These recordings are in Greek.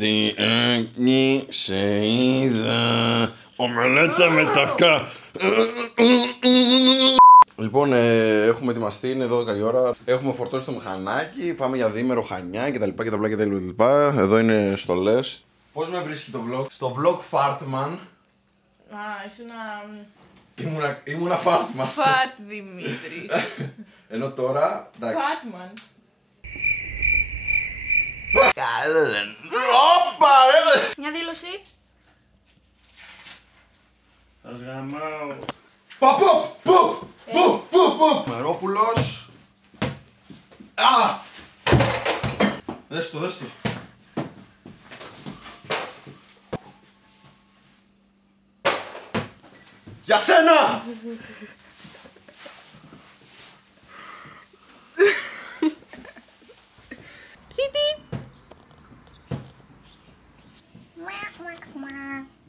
Τι έγνη σε είδα, ομελέτα με τα αυκά. Λοιπόν, έχουμε ετοιμαστεί, είναι 12 η ώρα. Έχουμε φορτώσει το μηχανάκι. Πάμε για διήμερο Χανιά κτλ. Εδώ είναι στολές. Πώς με βρίσκει το vlog? Στο vlog Fartman. Ήμουνα Fartman. Φατ Δημήτρης. Ενώ τώρα, εντάξει. Φάτμαν. Όπα, ρε! Μια δήλωση. Σας γαμάω. Ποπ! Μερόπουλος. Α! Δες το. Για σένα! Ψήτη.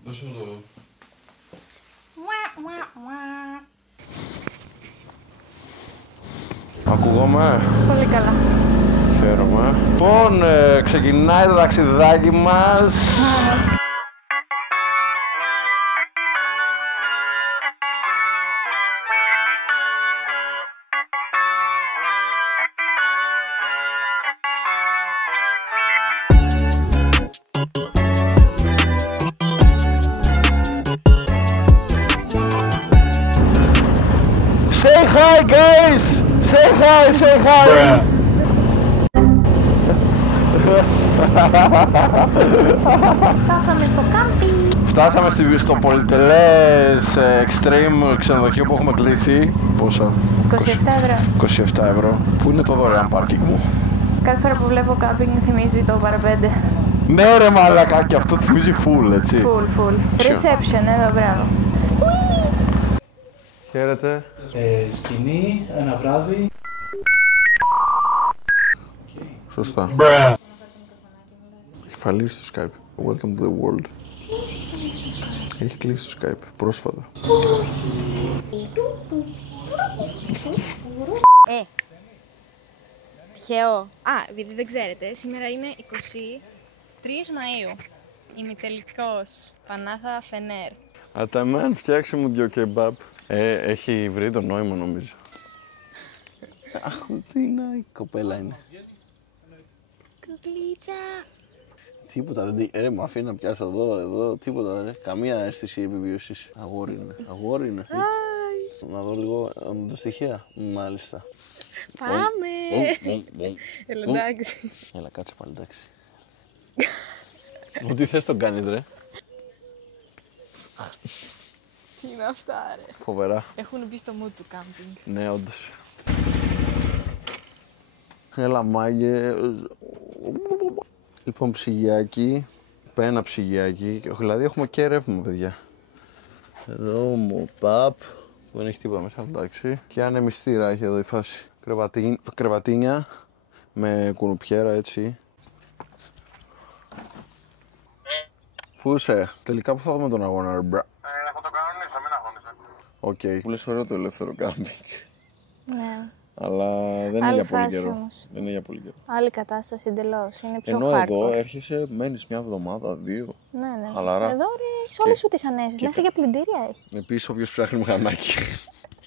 Δώσε μου το... Ακούγομαι. Πολύ καλά. Χαίρομαι. Λοιπόν, ξεκινάει το ταξιδάκι μας. Say hi, guys! Say hi! Φτάσαμε στο κάμπινγκ. Φτάσαμε στο πολυτελές extreme ξενοδοχείο που έχουμε κλείσει. Πόσα? 27€. Πού είναι το δωρεάν πάρκινγκ μου? Κάθε φορά που βλέπω κάμπινγκ μου θυμίζει το παραπέντε. Ναι ρε μαλακά, και αυτό θυμίζει full, έτσι. Full. Reception, εδώ, μπράβο. Χαίρετε. Σκηνή, ένα βράδυ. Σωστά. Έχει φαλίσει το Skype. Welcome to the world. Έχει κλείσει το Skype πρόσφατα. Τυχαίο. Α, επειδή δεν ξέρετε, σήμερα είναι 23 Μαΐου. Ημιτελικός. Πανάθα Φενέρ. Αταμάν, φτιάξε μου 2 κεμπάπ. Έχει βρει το νόημα, νομίζω. Αχ, τι είναι, η κοπέλα είναι. Κουκλίτσα. Τίποτα, δεν μου αφήνει να πιάσω εδώ, τίποτα, ρε. Καμία αίσθηση επιβίωσης. Αγόρι είναι. Να δω λίγο τα στοιχεία. Μάλιστα. Πάμε. Έλα, εντάξει. Έλα, κάτσε πάλι, εντάξει. Ό,τι θες τον κάνεις, ρε. Τι είναι αυτά, ρε. Φοβερά. Έχουν μπει στο mood του κάμπινγκ. Ναι, όντως. Έλα, μάγε. Λοιπόν, ψυγιάκι. Ένα ψυγιάκι. Δηλαδή έχουμε και ρεύμα, παιδιά. Εδώ μου παπ. Δεν έχει τίποτα μέσα, εντάξει. Και ανεμιστήρα έχει εδώ η φάση. Κρεβατίνια με κουνουπιέρα, έτσι. Φούσε, τελικά που θα δούμε τον αγώνα, ρε μπρα. Θα το κανονίσω, μην αγώνεσαι. Οκ. Μου λες ωραίο το ελεύθερο κάμπινγκ. Ναι. Αλλά δεν είναι Άλλη για πολύ φάση καιρό. όμως. Δεν είναι για πολύ καιρό. Άλλη κατάσταση εντελώς. Είναι πιο Ενώ hardcore. εδώ έρχεσαι, μένεις μια εβδομάδα, 2. Ναι. Χαλαρά. Εδώ έχεις όλες σου τις ανέσεις. Μέχρι για πλυντήρια έχει. Επίσης, όποιος ψάχνει μηχανάκι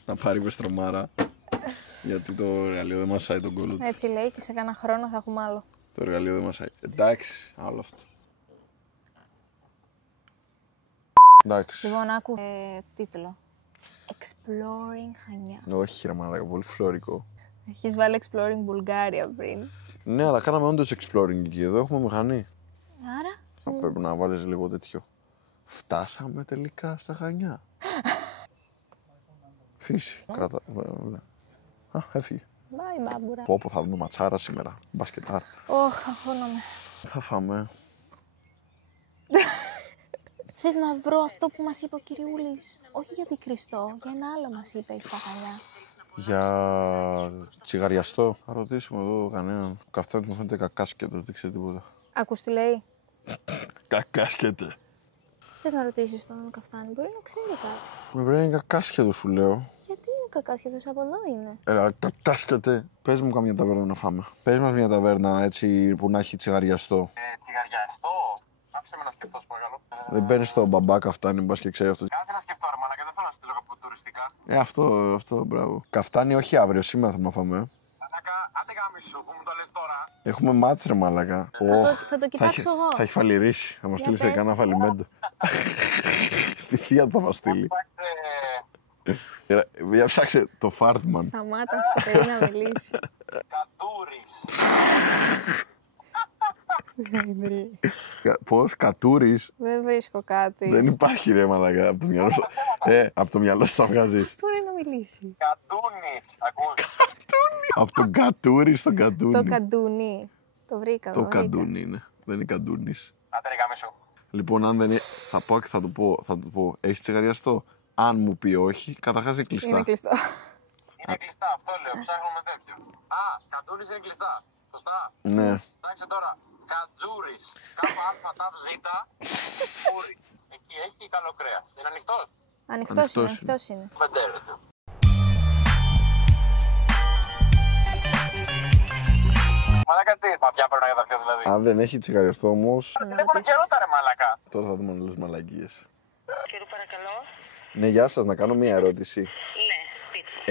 να πάρει βεστρομάρα. Γιατί το εργαλείο δεν μασάει τον κόλλο του. Έτσι λέει και σε κάνα χρόνο θα έχουμε άλλο. Το εργαλείο δεν μασάει. Εντάξει, άλλο αυτό. Εντάξει. Λοιπόν, άκου τίτλο. Exploring Χανιά. Όχι, ρε μαλάκα, πολύ φλωρικό. Έχεις βάλει Exploring Bulgaria πριν. Ναι, αλλά κάναμε όντως exploring εκεί. Εδώ έχουμε μηχανή. Άρα. Πρέπει να βάλεις λίγο τέτοιο. Φτάσαμε τελικά στα Χανιά. Φύση. Κράτα. Α, έφυγε. Bye, μπάμπουρα. Πω, θα δούμε ματσάρα σήμερα. Μπασκετάρα. Ωχ, αγχώνομαι. Θα φάμε. Θες να βρω αυτό που μας είπε ο κυριούλης? Όχι για την Χριστό, για ένα άλλο μας είπε στα Χανιά. Για τσιγαριαστό. Θα ρωτήσουμε εδώ κανέναν. Ο καφτάνης μου φαίνεται κακάσκετο, δεν ξέρει τίποτα. Ακούς τι λέει. Κακάσκετε. Θες να ρωτήσεις τον καφτάνη, μπορεί να ξέρει κάτι. Με βραίνει κακάσχετο, σου λέω. Γιατί είναι κακάσχετος, από εδώ είναι. Κακάσχετε. Πες μου καμιά ταβέρνα να φάμε. Πες μας μια ταβέρνα έτσι που να έχει τσιγαριαστό. Τσιγαριαστό. άφησε με να σκεφτώ, σου παρακαλώ. Δεν μπαίνει στο μπαμπά καφτάνι, μπας και ξέρει αυτό. Κάτσε να σκεφτώ, ρε μαλάκα, δεν θέλω να στείλω από τουριστικά. Αυτό, μπράβο. Καφτάνι, όχι αύριο, σήμερα θα μάθαμε. Μαλάκα, άντε γάμισου που μου το λες τώρα. Έχουμε μάτς, ρε μαλάκα. Θα το κοιτάξω εγώ. Θα έχει φαλυρίσει. Θα μας στείλει σε κανένα φαλιμέντο. Στη θεία θα μας στείλει. Για ψάξε το Φάρτμαν. Σταμάτα, στο παιδί να μιλήσει. Κατούρης. Πώς, Κατούρης. Δεν βρίσκω κάτι. Δεν υπάρχει ρε μαλάκα. Από το μυαλό σου τα βγάζεις. Μπορεί να μιλήσει. Κατούνης. Ακούς. Από τον Κατούρη στον Καντούνι. Το καντούνι. Το βρήκα. Το Καντούνι είναι. Δεν είναι Καντούνης. Άντε ρε γάμισου. Λοιπόν, αν δεν είναι. Θα πω και θα του πω. Έχεις τσιγαριαστό. Αν μου πει όχι, καταρχάς είναι κλειστά. Είναι κλειστό. Είναι κλειστά, αυτό λέω. Ψάχνουμε τέτοιο. Α, Κατούνης είναι κλειστά. Σωστά. Ναι. Εντάξει τώρα. Κατζούρης. Κάπου αλφα, ταβ, ζήτα. Ούρι. Εκεί έχει καλό κρέας. Είναι ανοιχτός. Ανοιχτός είναι. Φεντέρε του. Μαλάκα τι, μαφιά πρέπει να καταρχιώ δηλαδή. Αν δεν έχει τσιγαριαστό όμως. Δεν μπορεί και ρώτα ρε μαλάκα. Τώρα θα δούμε να λες μαλακίες. Κύριε παρακαλώ. Ναι, γεια σας, να κάνω μία ερώτηση. Ναι, πείτε.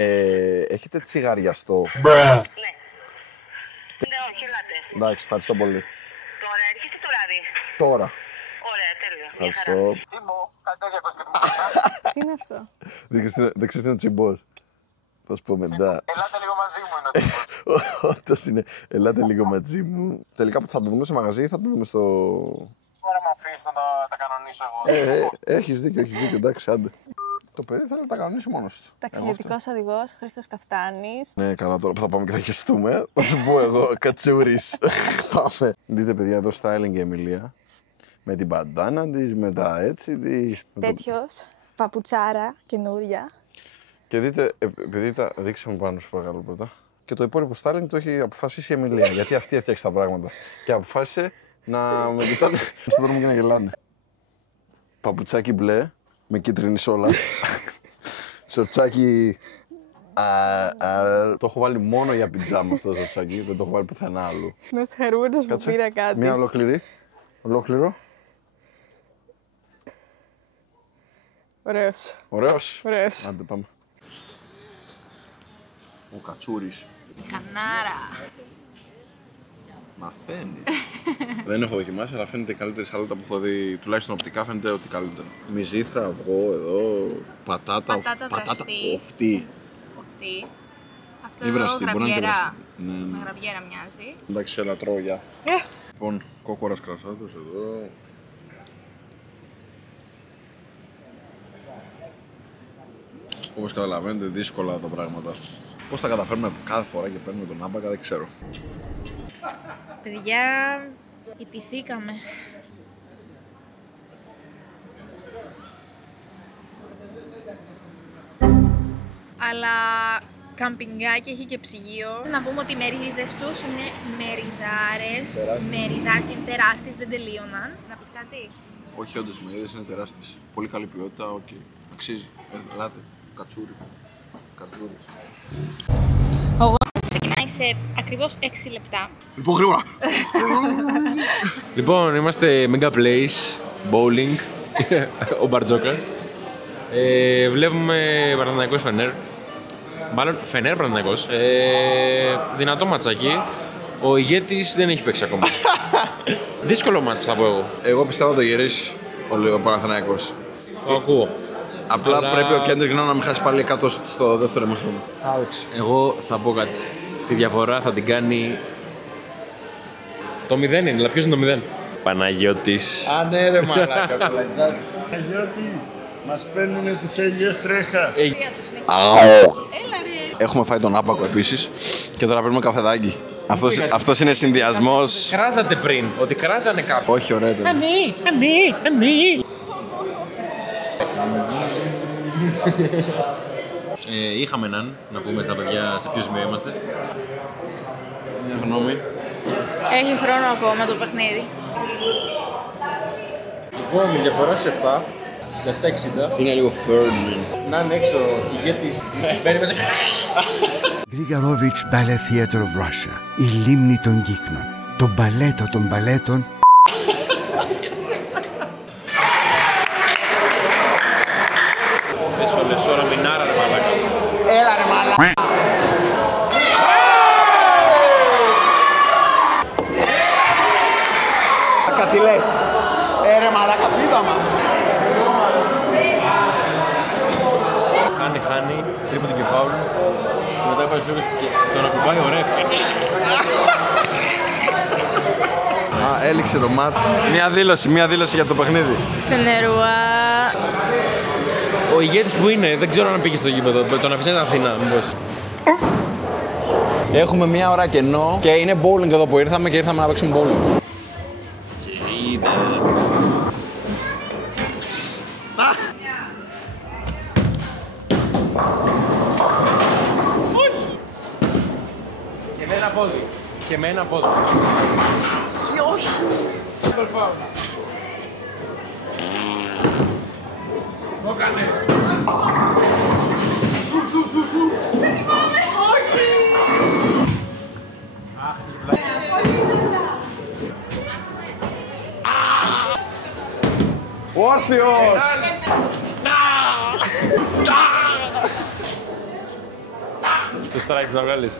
Έχετε τσιγαριαστό? Ναι. Ναι, όχι, ελάτε. Εντάξει, ευχαριστώ πολύ. Τώρα έρχεται το βράδυ. Τώρα. Ωραία, τέλεια. Ευχαριστώ. Τσίμπο, κάτι τέτοιο ακούστηκε του μου. Τι είναι αυτό? Δεν ξέρεις τι είναι ο τσιμπός. Θα σου πω μετά. Ελάτε λίγο μαζί μου είναι ο τύπος. Όντως είναι. Ελάτε λίγο μαζί μου. Τελικά θα το δούμε σε μαγαζί ή θα το δούμε στο. Τώρα με αφήσεις να τα κανονίσω εγώ. Έχεις δίκιο, εντάξει, άντε. Το παιδί θέλει να τα κανονίσει μόνος του. Ταξιδιωτικός οδηγός Χρήστος Καφτάνης. Ναι, καλά, τώρα που θα πάμε και θα χεστούμε. Θα σου πω εγώ, Κατσούρης. Πάμε. Δείτε, παιδιά, εδώ styling η Εμιλία. Με την μπαντάνα της, με τα έτσι της. Τέτοιος, παπουτσάρα, καινούρια. Και δείτε, επειδή δείξε μου πάνω σου παρακαλώ πρώτα. Και το υπόλοιπο styling το έχει αποφασίσει η Εμιλία. Γιατί αυτή έφτιαξε τα πράγματα. Και αποφάσισε να με κοιτάνε στον δρόμο και να γελάνε. Παπουτσάκι μπλε, με κίτρινη σόλα. Σορτσάκι. Το έχω βάλει μόνο για πιτζάμα αυτό το σορτσάκι. Δεν το έχω βάλει πουθενά άλλου. Να σε χαρούμενος που πήρα κάτι. Μία ολόκληρη. Ολόκληρο. Ωραίος. Άντε πάμε. Ο Κατσούρης. Χανάρα. Μαθαίνεις. Δεν έχω δοκιμάσει, αλλά φαίνεται η καλύτερη σαλάτα που έχω δει. Τουλάχιστον οπτικά φαίνεται ότι καλύτερα. Μυζήθρα, αυγό εδώ, πατάτα βραστή. οφτή. Αυτό Ή εδώ βραστή, μπορεί να είναι γραβιέρα. βραστή. Ναι. Με γραβιέρα μοιάζει. Εντάξει, έλα τρώω, γεια. Λοιπόν, κόκορας κρασάτος εδώ. Όπως καταλαβαίνετε, δύσκολα τα πράγματα. Πώς τα καταφέρνουμε κάθε φορά και παίρνουμε τον άμπακα, δεν ξέρω. Παιδιά, ιτηθήκαμε. Αλλά καμπινγκάκι έχει και ψυγείο. Να πούμε ότι οι μερίδες τους είναι μεριδάρες. Μεριδάρες είναι τεράστιες, δεν τελείωναν. Να πεις κάτι? Όχι, όντως οι μερίδες είναι τεράστιες. Πολύ καλή ποιότητα, οκ. Αξίζει. Ελάτε. Κατσούρι. Κατσούρι. Ο γόνος ξεκινάει σε ακριβώς 6 λεπτά. Λοιπόν, γρήγορα. Λοιπόν, είμαστε Mega Place, Bowling, ο Μπαρτζόκας. Βλέπουμε Παναθηναϊκός Φενέρ. Μάλλον Φενέρ Παναθηναϊκός. Δυνατό ματσάκι. Ο ηγέτης δεν έχει παίξει ακόμα. Δύσκολο μάτς θα πω εγώ. Εγώ πιστεύω να το γυρίσει ο Παναθηναϊκός. Το ακούω. Απλά Αλλά πρέπει ο Κέντρικ να μην χάσει πάλι 100 στο δεύτερο ημίχρονο. εγώ θα πω κάτι. Τη διαφορά θα την κάνει. Το 0 είναι, αλλά ποιος είναι το 0? Παναγιώτης. Α, ναι, ρε μαλάκα, πλατζάκι. Αγιώτη, μας παίρνουνε τις έλιες τρέχα. Έχουμε φάει τον άπακο επίσης και τώρα παίρνουμε καφεδάκι. Αυτός είναι συνδυασμός. Κράζατε πριν, ότι κράζανε κάποιοι. Όχι, ωραία ήταν. Ανή. Είχαμε έναν, να πούμε στα παιδιά σε ποιο σημείο είμαστε. Μια γνώμη. Έχει χρόνο ακόμα το παιχνίδι. Λοιπόν, με διαφορά σε 7, στα 7.60, Είναι λίγο Ferdinand. να είναι έξω ηγέτης. Μπαίνει μέσα. Grigorovich Ballet Theatre of Russia. Η λίμνη των κύκνων. Το μπαλέτο των μπαλέτων. λες ώρα μινάρα ρε μαλάκα. Έλα ρε μαλάκα. Κάτι λες. Ρε μαλάκα, πίδα μας. Χάνει, τρίποντο και φάουλ. Και μετά πάει στο τέλος και τον ακουμπάει ωραία ευκαιρία. Έληξε το μάτ. Μία δήλωση για το παιχνίδι. Ξενερουά. Ο ηγέτης που είναι, δεν ξέρω αν πήγε στο γήπεδο. Τον αφήσανε στην Αθήνα, μήπως. Έχουμε μία ώρα κενό και είναι bowling εδώ που ήρθαμε και ήρθαμε να παίξουμε bowling. Και με ένα πόδι. Σιώσου. Το κάνε. Σου. Όχι. Όρθιος! Το strike να βγάλεις.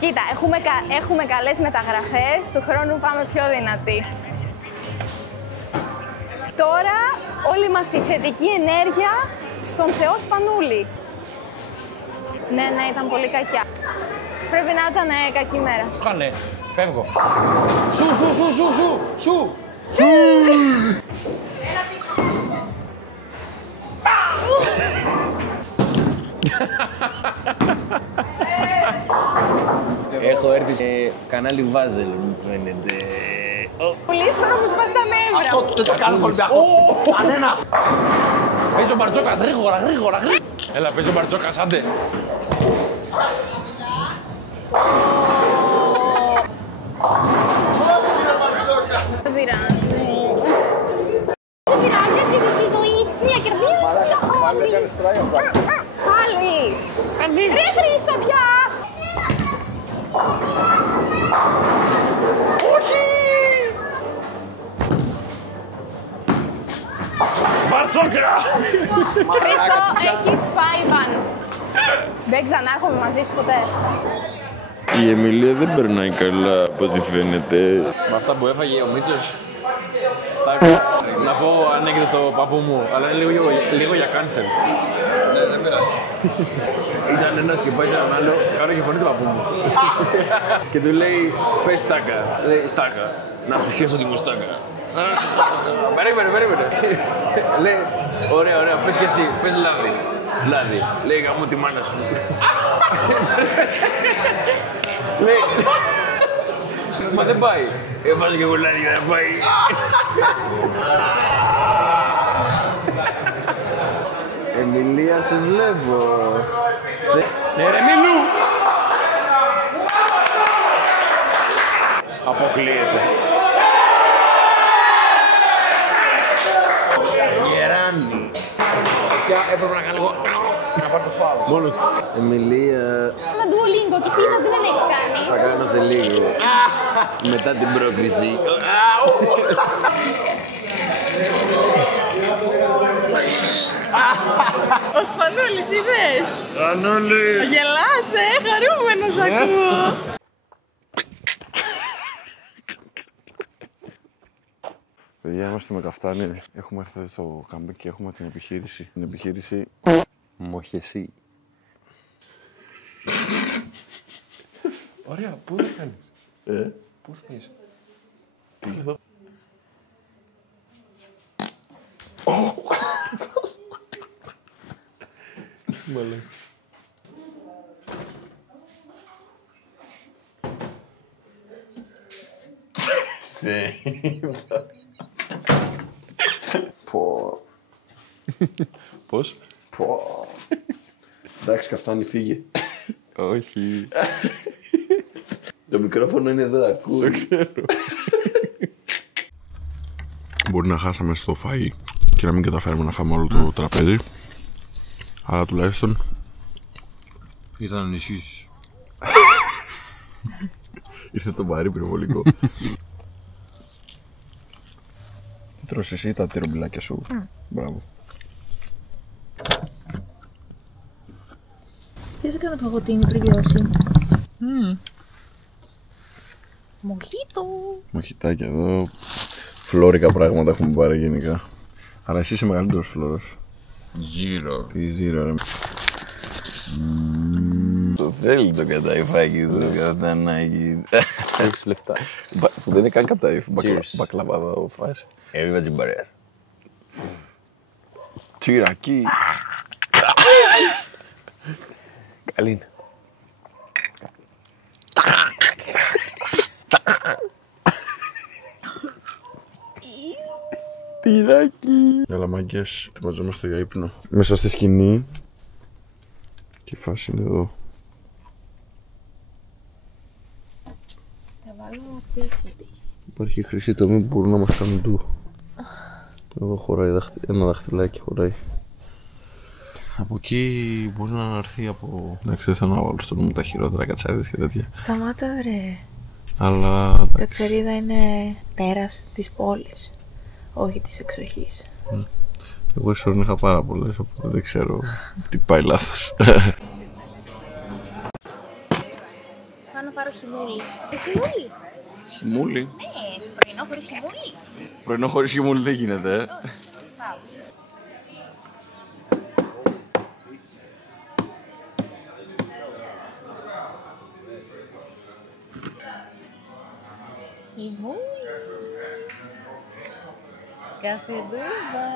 Κοίτα, έχουμε καλές μεταγραφές, του χρόνου πάμε πιο δυνατοί. Τώρα όλη μας η θετική ενέργεια στον Θεό Σπανούλη. Ναι, ήταν πολύ κακιά. Πρέπει να ήταν κακή μέρα. Κάνε, φεύγω. Σου. Έχω έρθει σε κανάλι Βάζελ, μου φαίνεται. Πολύ στρόμους πας στα νεύρα. Αυτό δεν το κάνει ο Ολυμπιακός. Κανένας. Παίζει ο Μπαρτζόκας, γρήγορα. Έλα, παίζει ο Μπαρτζόκας, άντε. Δεν πειράζει. Δεν πειράζει, έτσι είναι στη ζωή. Μία κερδίζεις, μία χάνεις. Πάλι. Ρε Χρήστο πια. Όχι! Μπαρτζόκα! Χρήστο, έχεις φάει βαν. Δεν ξανάρχομαι μαζί σου ποτέ. Η Εμιλία δεν περνάει καλά από ό,τι φαίνεται. Με αυτά που έφαγε ο Μίτσος, στάκα. Να πω ανέκδοτο το παππού μου, αλλά είναι λίγο για κάνσερ. Ναι, δεν πειράζει. Ήταν ένας και πάει σε έναν άλλο, κάνω και φωνή του παππού μου. Και του λέει, πες στάκα. Λέει, στάκα, να σου χέσω τη μουστάκα. Περίμενε. Λέει, ωραία, πες και εσύ, πες λάδι. Λάδι, λέει γαμώ τη μάνα σου. Λέει, μα δεν πάει. Έβαζε και εγώ λάδι για να πάει. Εμιλία, σε βλέπω. Ναι ρε Μιλού! Αποκλείεται. Γεράνι. Και έπρεπε να κάνω εγώ. Να πάρω το φάουλ. Μόνος του. Εμιλία. Ένα Duolingo και εσύ είδα ότι δεν έχεις κάνει. Θα κάνω σε λίγο. Μετά την πρόκριση. Ο Σπανούλης είδες. Ανούλη. Γελάσαι, χαρούμενος ακούω. Παιδιά, είμαστε με καφτάνι. Έχουμε έρθει στο κάμπινγκ και έχουμε την επιχείρηση. Την επιχείρηση. Μοχεσί. Ωραία, πού θα κάνεις. Πού θα είσαι. Τι εδώ. Μαλάκα. Πω. Πώς. Πω. Εντάξει, καφτάνι, φύγε. Όχι. Το μικρόφωνο είναι εδώ, ακούω. Το ξέρω. Μπορεί να χάσαμε στο φαΐ και να μην καταφέρουμε να φάμε όλο το τραπέζι. Αλλά τουλάχιστον Ήταν νησίς. Ήρθε το βαρύ πυροβολικό. Τρως εσύ τα τυρομπιλάκια σου. Μπράβο. Ποιος έκανε παγωτίνι πριν λιώσει. Μοχίτο. Μοχιτάκια εδώ. Φλόρικα πράγματα έχουμε πάρει γενικά. Αλλά εσύ είσαι μεγαλύτερος φλόρος. Ζύρο. Τι ζύρο ρε. Το θέλει το καταϊφάκι του, κατανάκι. Έχεις λεφτά. Που δεν είναι καν καταϊφ, μπακλαβάδα ο φάση. Έβιβα τζιμπαρέα. Τσιρακί. Καλή είναι. Τυράκι. Έλα μάγκες, ετοιμαζόμαστε για ύπνο. Μέσα στη σκηνή. Και η φάση είναι εδώ. Θα βάλω χρήση. Υπάρχει χρυσή τομή που μπορούν να μας κάνουν του. Εδώ χωράει ένα δαχτυλάκι χωράει. Από εκεί μπορεί να έρθει από... Εντάξει, δεν θέλω να βάλω στο νου μου τα χειρότερα, κατσαρίδες και τέτοια. Σταμάτα βρε. Αλλά... Κατσαρίδα είναι τέρας της πόλης, όχι της εξοχής. Εγώ ίσως είχα πάρα πολλές, οπότε δεν ξέρω τι πάει λάθος. Πάω να πάρω χυμούλι. Χυμούλι? Χυμούλι? Ναι, πρωινό χωρίς χυμούλι. Πρωινό χωρίς χυμούλι δεν γίνεται, Χυμούλις. Καφεδούβα.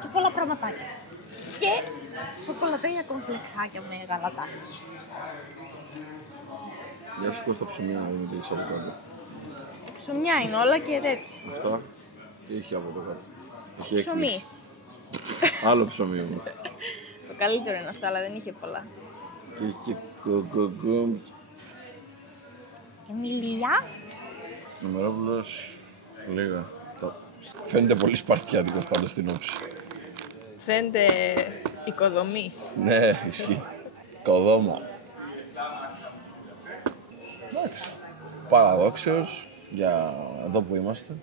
Και πολλά πραγματάκια. Και σοκολατέια κομπλεξάκια με γαλατάκια. Για σηκώ τα ψωμιά να δούμε τι έχεις από κάτω. Ψωμιά είναι όλα και τέτοια. Αυτά. Τι έχει από εδώ κάτω? Έχει Ψωμί. έκπληξη. Άλλο ψωμί όμως. Το καλύτερο είναι αυτά, αλλά δεν είχε πολλά. Και έχει και κοκοκόμ. Και μιλιά. Νομερόπουλος. Λίγα. Φαίνεται πολύ σπαρτιάτικος πάντως στην όψη. Φαίνεται οικοδομής. Ναι, ισχύει. Κοδόμα. Εντάξει. Παραδόξεως για εδώ που είμαστε.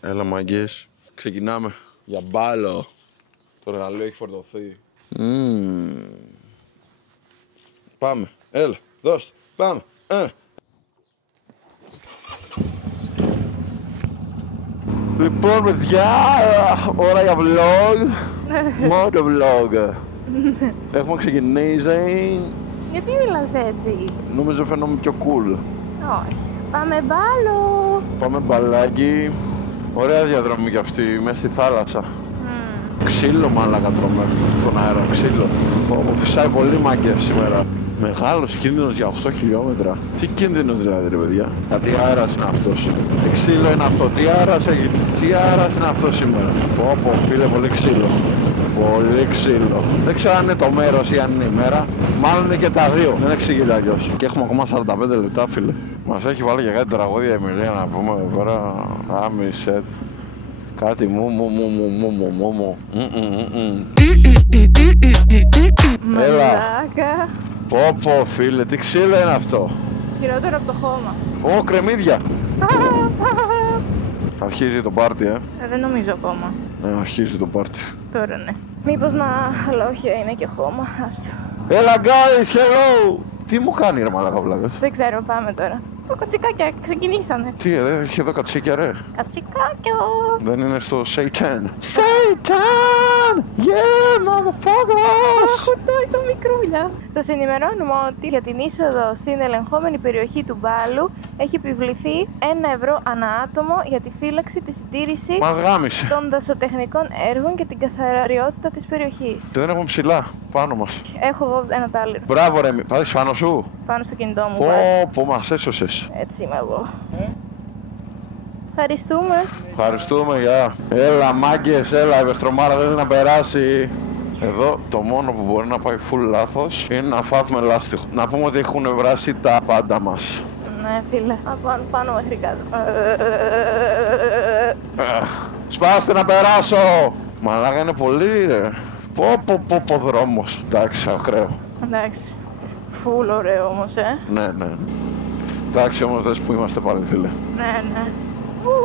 Έλα μαγκές, ξεκινάμε για μπάλο. Το εργαλείο έχει φορτωθεί. Πάμε, έλα, δώστε, πάμε. Λοιπόν παιδιά, ώρα για vlog. Μόνο vlog. Έχουμε ξεκινήσει. Γιατί μιλάς έτσι? Νομίζω φαίνομαι πιο cool. Όχι. Πάμε μπάλο. Πάμε μπαλάκι. Ωραία διαδρομή κι αυτή, μέσα στη θάλασσα. Ξύλο μάλακα τρώμε τον αέρα, ξύλο. Φυσάει πολύ μάγκες σήμερα. Μεγάλος κίνδυνος για 8 χιλιόμετρα. Τι κίνδυνος δηλαδή ρε παιδιά? Τι αέρας είναι αυτός? Τι ξύλο είναι αυτό? Τι αέρας έχει? Τι αέρας είναι αυτό σήμερα? Πω φίλε, πολύ ξύλο. Πολύ ξύλο. Δεν ξέρω αν είναι το μέρος ή αν είναι η μέρα. Μάλλον είναι και τα δύο. Δεν εξηγείται αλλιώς. Και έχουμε ακόμα 45 λεπτά φίλε. Μας έχει βάλει για κάτι τραγούδια η Εμιλία να πούμε εδώ πέρα. Άμισετ. Κάτι μου. Μαλάκα. Πω φίλε, τι ξύλο είναι αυτό? Χειρότερο από το χώμα. Ω, κρεμμύδια. Αρχίζει το πάρτι, Δεν νομίζω ακόμα. Αρχίζει το πάρτι. Τώρα ναι. Μήπως να... αλλά όχι, είναι και χώμα. Άστο. Έλα guys, hello! Τι μου κάνει ρε μαλάκα βλάβες? Δεν ξέρω, πάμε τώρα. Τα κατσικάκια ξεκινήσανε. Τι, έχει εδώ κατσίκια ρε? Κατσικάκια! Δεν είναι στο Satan? Satan! Yeah, motherfuckers! Αχουτόι το μικρούλια. Σας ενημερώνουμε ότι για την είσοδο στην ελεγχόμενη περιοχή του Μπάλου έχει επιβληθεί 1 ευρώ ανά άτομο για τη φύλαξη, τη συντήρηση Μας γάμισε. των δασοτεχνικών έργων και την καθαριότητα της περιοχής. Δεν έχουμε ψηλά πάνω μας. Έχω εγώ ένα τάλιρο. Μπράβο ρε, θα δεις πάνω σου. Πάνω στο κινητό μου. πάρε. Πω, μας έσωσες. Έτσι είμαι εγώ. Ευχαριστούμε. Ευχαριστούμε, γεια. Έλα μάγκες, έλα, η Βεστρομάρα δεν είναι να περάσει. Εδώ το μόνο που μπορεί να πάει full λάθος είναι να φάθουμε λάστιχο. Να πούμε ότι έχουν βράσει τα πάντα μας. Ναι, φίλε. Από πάνω μέχρι κάτω. Σπάστε να περάσω! Μαλάκα είναι πολύ ρε. Πω δρόμος. Εντάξει, ακραίο. Εντάξει. Φουλ ωραίο όμως, Ναι. Εντάξει όμως δες που είμαστε πάλι φίλε. Ναι.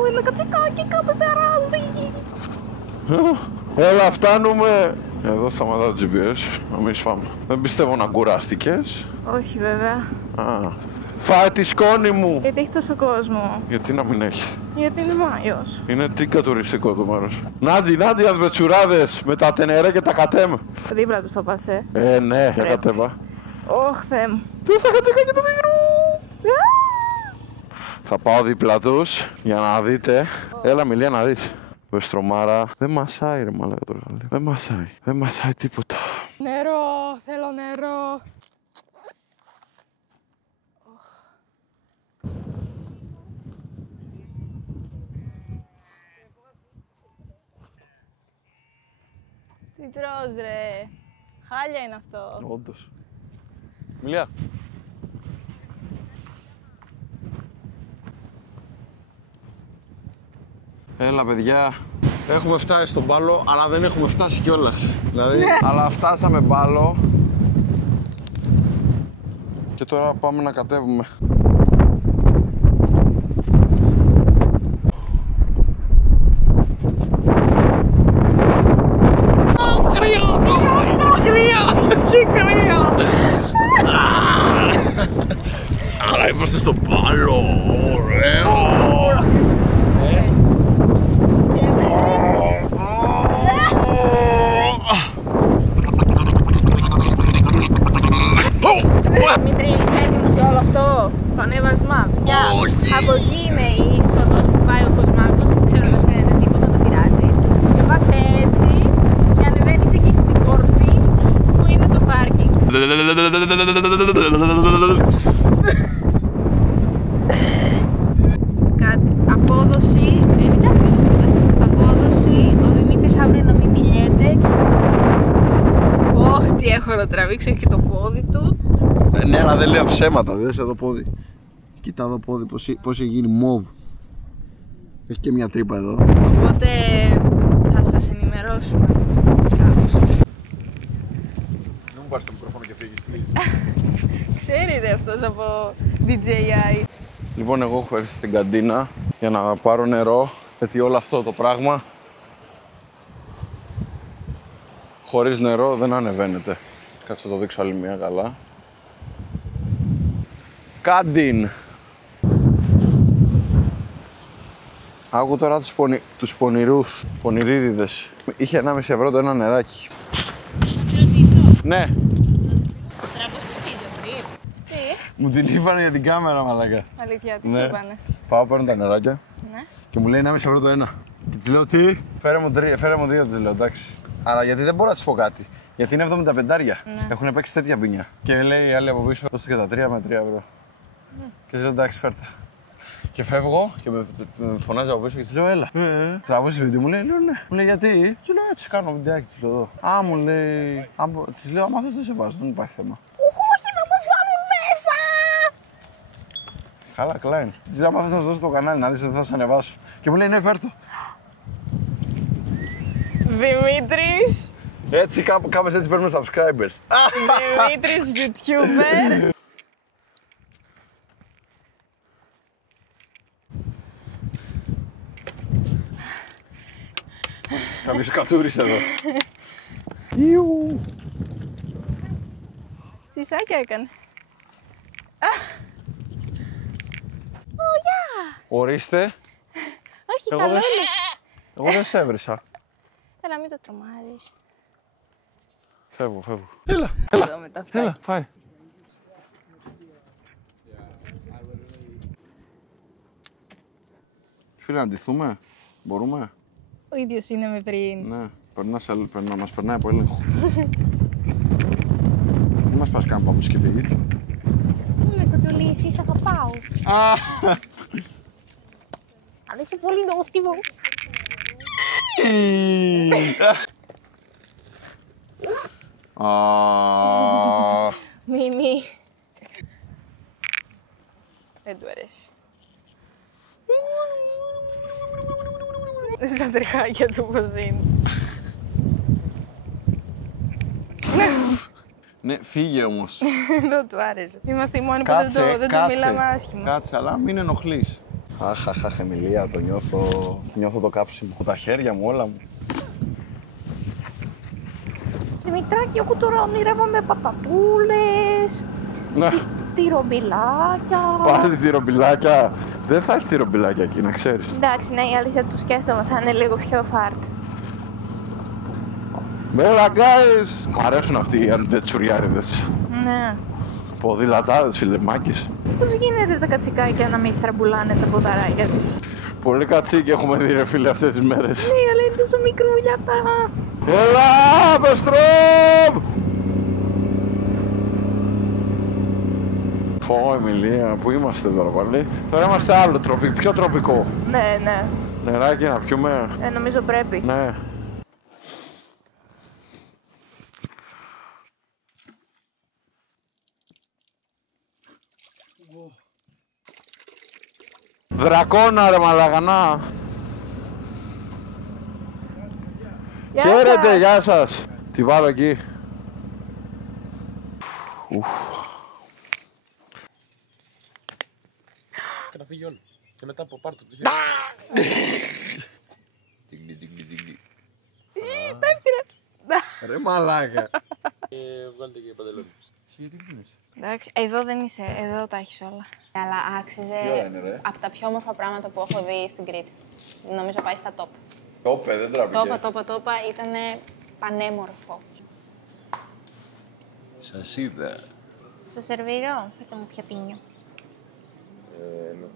Είναι κατσικάκι κάτω τεράζι. Έλα φτάνουμε. Εδώ σταματά το GPS, να μην σφάμε. Δεν πιστεύω να κουράστηκες. Όχι βέβαια. Φάε τη σκόνη μου! Γιατί έχει τόσο κόσμο. Γιατί να μην έχει. Γιατί είναι Μάιος. Είναι τίκα τουριστικό το μέρος. Νάντι, αδβετσουράδες με τα τενερέ και τα κατέμ. Δίπλα τους θα πας, Ναι, για κατέβα. Ωχ, Θεέ μου. Τι θα κατέβα και το μικρό! Θα πάω δίπλα τους για να δείτε. Έλα Μιλία να δεις. Βεστρομάρα. Δεν μασάει ρε μαλάκα το εργαλείο. Δεν μασάει. Δεν μασάει τίποτα. Νερό, θέλω νερό. Τι τρως ρε. Χάλια είναι αυτό. Όντως. Μιλιά. Έλα παιδιά, έχουμε φτάσει στον Πάλο, αλλά δεν έχουμε φτάσει κιόλας. Δηλαδή, αλλά φτάσαμε Πάλο. Και τώρα πάμε να κατέβουμε. Αλλά είμαστε στο Πάλο, ωραίο! Δημήτρη, είσαι έτοιμος για όλο αυτό, το ανέβασμα? Όχι! Από εκεί είναι η είσοδος που πάει ο Κοσμάκος, δεν ξέρω αν φαίνεται τίποτα, δεν πειράζει. Και πας έτσι και ανεβαίνεις εκεί στην κορφή που είναι το πάρκινγκ. Κάτι, απόδοση, απόδοση, ο Δημήτρης αύριο να μην μιλιέται. Ωχ, τι έχω να τραβήξω, έχει και το πόδι του. Ναι, αλλά δεν λέω ψέματα, δες εδώ πόδι. Κοίτα εδώ πόδι πως έχει γίνει μόβ. Έχει και μια τρύπα εδώ. Οπότε θα σας ενημερώσουμε κάπως. Δεν μου πάρεις το μικρόφωνο και φύγεις, please. Ξέρει ρε αυτός από DJI. Λοιπόν, εγώ έχω έρθει στην καντίνα για να πάρω νερό, γιατί όλο αυτό το πράγμα χωρίς νερό δεν ανεβαίνεται. Κάτσε να το δείξω άλλη μια καλά. Καντίν. Άκου τώρα τους πονηρούς, πονηρίδιδες. Είχε 1,5 ευρώ το ένα νεράκι. Ναι. Τραβώσεις βίντεο πριν. Τι? Μου την είπανε για την κάμερα, μαλάκα. Αλήθεια, τι Ναι. σου είπανε? Πάω, παίρνω τα νεράκια Ναι. και μου λέει 1,5 ευρώ το ένα. Και της λέω τι? Φέρε μου δύο, της λέω, εντάξει. Αλλά γιατί δεν μπορώ να της πω κάτι. Γιατί είναι 75. Ναι. Έχουν παίξει τέτοια μπινιά. Και λέει η άλλη από πίσω, δώστε και τα 3 με 3 ευρώ. Και της λέω εντάξει, φέρτα. Και φεύγω και με φωνάζει από πίσω και της λέω έλα. Τραβώσεις βίντεο, μου λέει ναι. Μου λέει γιατί? Της λέω έτσι κάνω βιντεάκι, της λέω εδώ. Α, μου λέει. Της λέω άμα θες δεν σε βάζω, δεν υπάρχει θέμα. Όχι, θα μας βάλουν μέσα! Καλά, Κλάιν. Της λέω άμα θες να σου δώσω το κανάλι να δεις ότι θα σε ανεβάσω. Και μου λέει ναι, φέρτο. Δημήτρης! Έτσι, κάπως έτσι παίρνουμε subscribers. Δημήτρης YouTuber! Κάποιος κατούρης εδώ. Ιου. Τσισάκια έκανε. Ορίστε. Όχι, Εγώ καλό δεν- είναι. Εγώ δεν σε έβρισα. Έλα, μην το τρομάζεις. Φεύγω. Εδώ με τα αυτά. Έλα, φάει. Φίλε, να ντυθούμε. Μπορούμε. Ο ίδιος είναι με πριν. Ναι. Μας περνάει από έλεγχο. Μην μας πας καν παππούς και φύγει. Με κοντολίσεις, αγαπάω. Αλλά είσαι πολύ νόστιμο. Μίμη. Δεν του αρέσει. Στα τριχάκια του πώς είναι. Ναι, φύγε όμως. Δεν του άρεσε. Είμαστε οι μόνοι που δεν το μιλάμε άσχημα. Κάτσε, αλλά μην ενοχλείς. Αχ, Εμιλία, το νιώθω το κάψιμο. Τα χέρια μου, όλα μου. Δημητράκη, εγώ τώρα ονειρεύομαι πατατούλες, τυρομπιλάκια. Πάλι τυρομπιλάκια. Δεν θα έχει τυρομπιλάκια εκεί, να ξέρεις. Εντάξει, ναι, η αλήθεια του σκέφτομαι, θα είναι λίγο πιο φάρτ. Μέλα, guys! Μ' αρέσουν αυτοί οι αντβετσουριάριδες. Ναι. Ποδηλατάδες, φιλεμάκες. Πώς γίνεται τα κατσικάκια να μην στραμπουλάνε τα ποδαράκια τους? Πολύ κατσίκι έχουμε δει, ρε φίλε, αυτές τις μέρες. Ναι, αλλά είναι τόσο μικρούλια αυτά. Έλα, Πεστρόμ! Πω, Εμιλία, πού είμαστε τώρα πάλι? Τώρα είμαστε άλλο τροπικό, πιο τροπικό. Ναι, ναι. Νεράκι να πιούμε. Νομίζω πρέπει. Ναι. Δρακόνα, ρε μαλαγανά. Χαίρετε, γεια σας. Τη βάλω εκεί. Και να φύγει όλο. Και μετά από πάρτο το Τίγκλι. Πέφτει ρε. Ρε μαλάκα. Βγάλετε και παντελόνι. Εντάξει, εδώ δεν είσαι, εδώ τα έχεις όλα. Αλλά άξιζε από τα πιο όμορφα πράγματα που έχω δει στην Κρήτη. Νομίζω πάει στα top. Τόπε, δεν τραπήκε. Τόπα, ήτανε πανέμορφο. Σας είδα. Στο σερβίρω, φέρτε μου πιατίνιο. Ναι.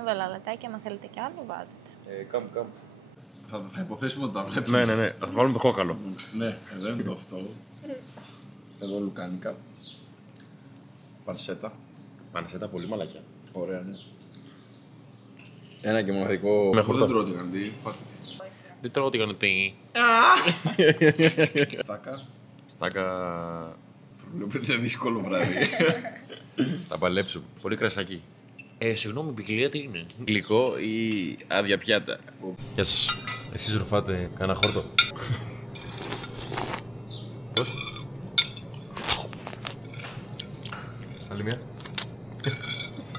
Εδώ λαλατάκια, αν θέλετε κι άλλο, βάζετε. Κάμ. Θα υποθέσουμε ότι τα βλέπουμε. Ναι. Θα βάλουμε το κόκαλο. Ναι, εδώ είναι το αυτό. Εδώ λουκάνικα. Πανσέτα. Πανσέτα, πολύ μαλακιά. Ωραία, ναι. Ένα και μοναδικό. Με που δεν τρώω τηγανιτή. Δεν τρώω τηγανιτή. Στάκα. Βλέπετε δύσκολο βράδυ. Θα παλέψω. Πολύ κρασάκι. Συγγνώμη, ποικιλία τι είναι? Γλυκό ή άδεια πιάτα? Γεια σας. Εσείς ρουφάτε κανένα χόρτο? Πώς? Άλλη μία.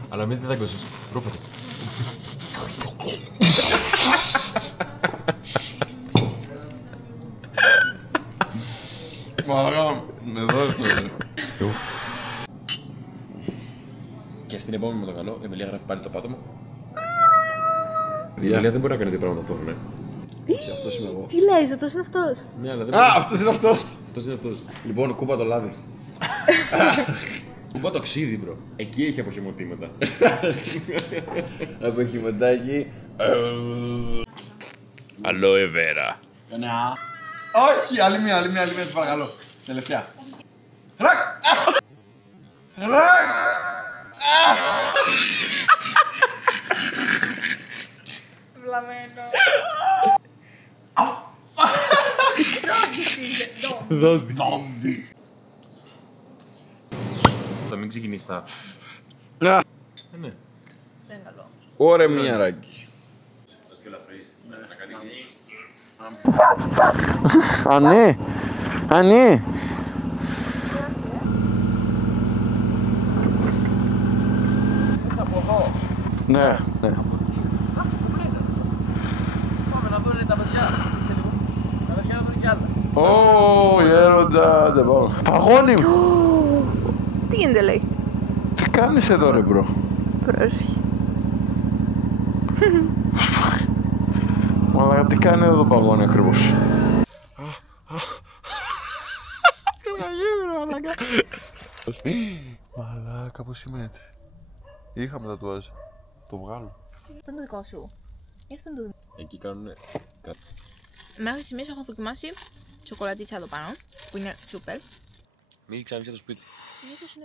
Αλλά μην δεν δαγκώσεις. Ρούφατε. Μαλάκα, με δώστε. Και στην επόμενη με το καλό, η Εμιλία γράφει πάλι το πάτωμα. Η Εμιλία δεν μπορεί να κάνει δύο πράγματα ταυτόχρονα. Και αυτός είμαι εγώ. Τι λες, αυτός είναι αυτός? Ναι, αλλά δεν Α, αυτός είναι αυτός. αυτός είναι αυτός. Λοιπόν, κούπα το λάδι. Κουμπά το ξύδι, μπρο. Εκεί έχει αποχημωτήματα. Αποχημωτάκι. Αλόε βέρα. Όχι, άλλη μία, te παρακαλώ. Τελευταία. Ρακ! Βλαμμένο. Δόντι. Θα μην ξεκινήσει τα... Ναι. Ναι. Δεν είναι καλό. Ωραία μία ράκι. Ναι. Ναι. Πάμε να δουν τα παιδιά. Σε λίγο. Τα παιδιά να δουν κι άλλα. Ω, γέροντα, δεν πάω. Παγώνει μου. Τι γίνεται, λέει? Τι κάνεις εδώ, ρε μπρο? Πρόσεχε. Μαλάκα, τι κάνει εδώ το παγώνι ακριβώς? Μαλάκα, πώς είμαι έτσι? Είχαμε τατουάζ. Το βγάλω. Αυτό είναι το δικό σου. Ή αυτό είναι το δικό? Εκεί κάνουνε... Μέχρι στιγμής έχω δοκιμάσει σοκολατίτσα εδώ πάνω, που είναι σούπερ. Μην ξαναβγεί το σπίτι.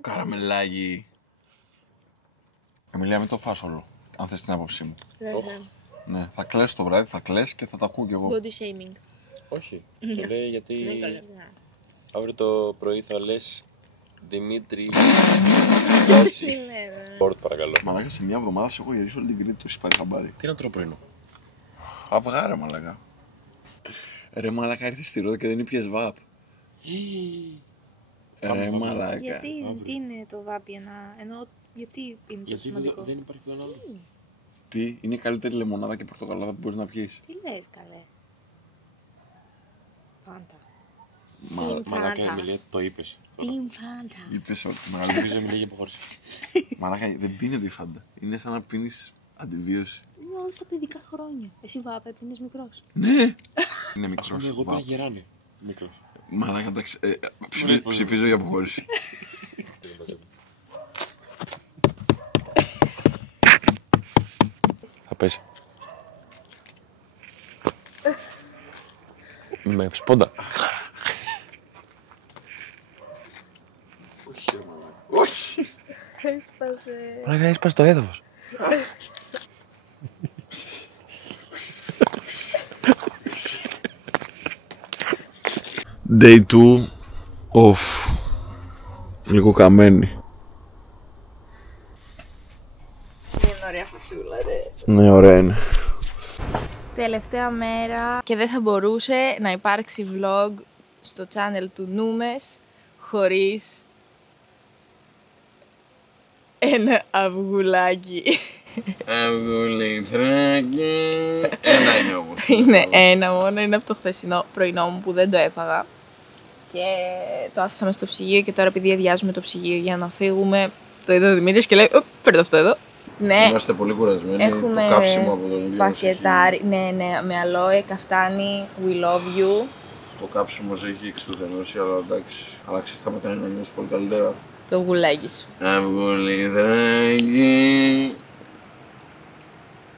Καραμελάκι. Εμιλία, μην το φας όλο, αν θες την άποψή μου. Ναι, θα κλαις το βράδυ, θα κλαις και θα τα ακούω κι εγώ. Body shaming. Όχι. Το λέει γιατί... Αύριο το πρωί θα λες Δημήτρη. Γιώση. Πόρτ, παρακαλώ. Μαλάκα, σε μια εβδομάδα σε έχω γυρίσει όλη την Κρήτη, το έχεις πάρει χαμπάρι. Τι να τρώω πρωινό. Αυγά, ρε μαλάκα. Ρε μαλάκα, ήρθες στη Ρόδο και δεν ήπιες βαπ. Ρε μαλάκα. Γιατί, τι είναι το βάπι ενώ γιατί είναι τόσο σημαντικό. Δεν υπάρχει πουθενά άλλο. Τι, είναι η καλύτερη λεμονάδα και πορτοκαλάδα που μπορείς να πιείς. Τι λες καλέ. Φάντα. Μαλάκα, Εμιλία, το είπες. Team Fanta. Είπες ότι Νομίζω Εμιλία για αποχώρηση. μαλάκα, δεν πίνεται η φάντα. Είναι σαν να πίνεις αντιβίωση. Είναι όλα στα παιδικά χρόνια. Εσύ βάπε, πίνεις μικρός. Ναι! Είναι Ας μικρός. πούμε, εγώ πήρα βαπ. γεράνι. Μικρός. Μαλάκα, εντάξει, ψηφίζω για αποχώρηση. Θα πέσει. Με σπόντα. Όχι! Έσπασε. Μαλάκα, έσπασε το έδαφος. Day 2 off. Λίγο καμένη. Είναι ωραία φασούλα, ρε. Ναι, ωραία είναι. Τελευταία μέρα και δεν θα μπορούσε να υπάρξει vlog στο channel του Νούμες χωρίς ένα αυγουλάκι. Αυγουλήθρακι. Ένα είναι όμως. Είναι ένα μόνο, είναι από το χθεσινό πρωινό μου που δεν το έφαγα. Και το άφησα μες στο ψυγείο και τώρα επειδή αδειάζουμε το ψυγείο για να φύγουμε, το είδε ο Δημήτρης και λέει φέρτε αυτό εδώ. Ναι, Είμαστε πολύ κουρασμένοι. έχουμε Το κάψιμο από τον Ηλία μας πακετάρι, ναι, με αλόε, καφτάνι, we love you. Το κάψιμο μας έχει εξουθενώσει, αλλά εντάξει. Αλλά ξέρεις, θα με κάνει να νιώσω πολύ καλύτερα. Το γουλάκι σου. Αυγουλήθρακι.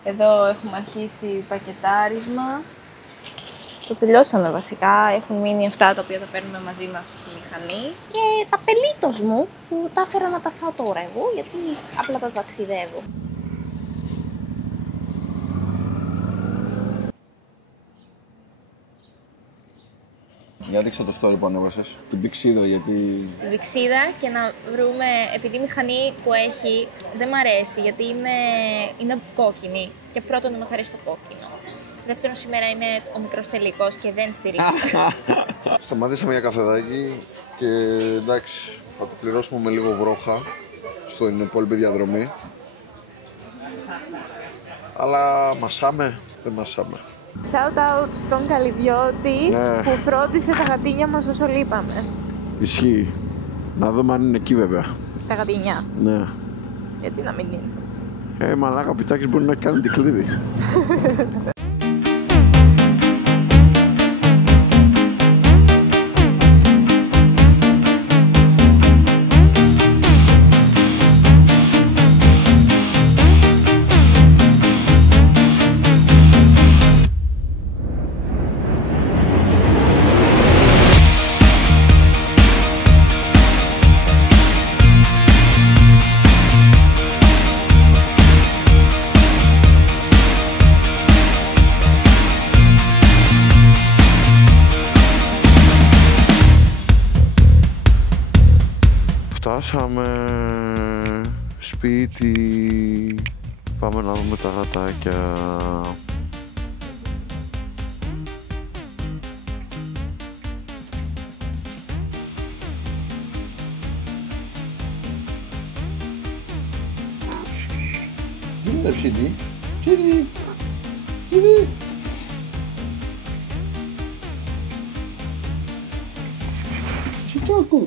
Εδώ έχουμε αρχίσει πακετάρισμα. Το τελειώσαμε βασικά, έχουν μείνει αυτά τα οποία τα παίρνουμε μαζί μας στη μηχανή. Και τα πελίτος μου που τα έφερα να τα φάω τώρα εγώ, γιατί απλά τα ταξιδεύω. Για δείξα το story που ανέβασες. Την πηξίδα γιατί... Τη βυξίδα και να βρούμε, επειδή η μηχανή που έχει δεν μ' αρέσει γιατί είναι κόκκινη και πρώτον δεν μας αρέσει το κόκκινο. Δεύτερον σήμερα είναι ο μικρός τελικός και δεν στηρίζει. Σταματήσαμε για καφεδάκι και εντάξει, θα το πληρώσουμε με λίγο βρόχα στην υπόλοιπη διαδρομή. Αλλά μασάμε, δεν μασάμε. Shout out στον Καλυβιώτη που φρόντισε τα γατίνια μας όσο λείπαμε. Ισχύει. Να δούμε αν είναι εκεί βέβαια. Τα γατίνια. Ναι. Γιατί να μην είναι. Μαλάκα, ο Πιτάκης μπορεί να κάνει την κλίδι. Φτάσαμε σπίτι, πάμε να δούμε τα γατάκια. Τι είναι ψητή, ψητή, ψητή. Τσιτσόκου.